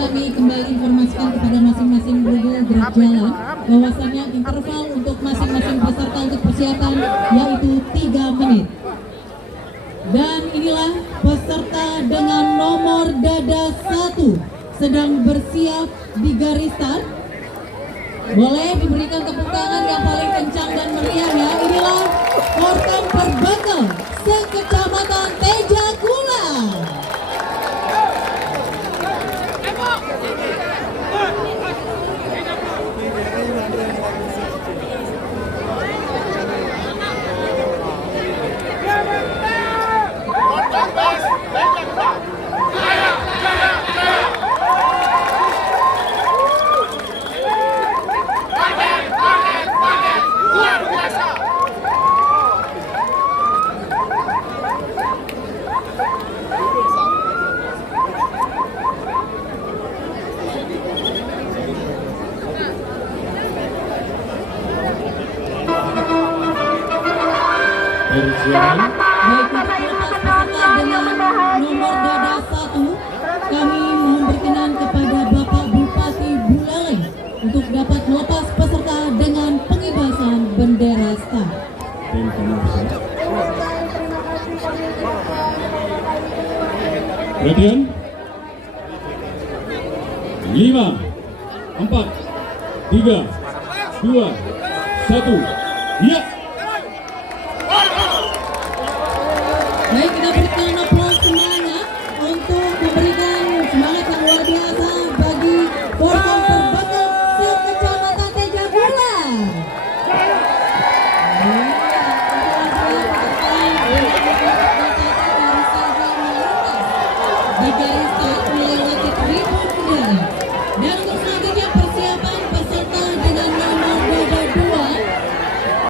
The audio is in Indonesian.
kami kembali informasikan kepada masing-masing regu gerak jalan bahwasannya interval untuk masing-masing peserta untuk persiapan yaitu 3 menit. Dan inilah peserta dengan nomor dada 1 sedang bersiap di garis start. Boleh diberikan tepuk tangan yang paling kencang dan meriah ya. Inilah Ortem Perbatal sekecamatan Tejakula. Baik, untuk peserta dengan nomor dada 1, kami mohon berkenan kepada Bapak Bupati Buleleng untuk dapat melepas peserta dengan pengibasan bendera start. Perhatian, 5, 4, 3, 2, 1, ya.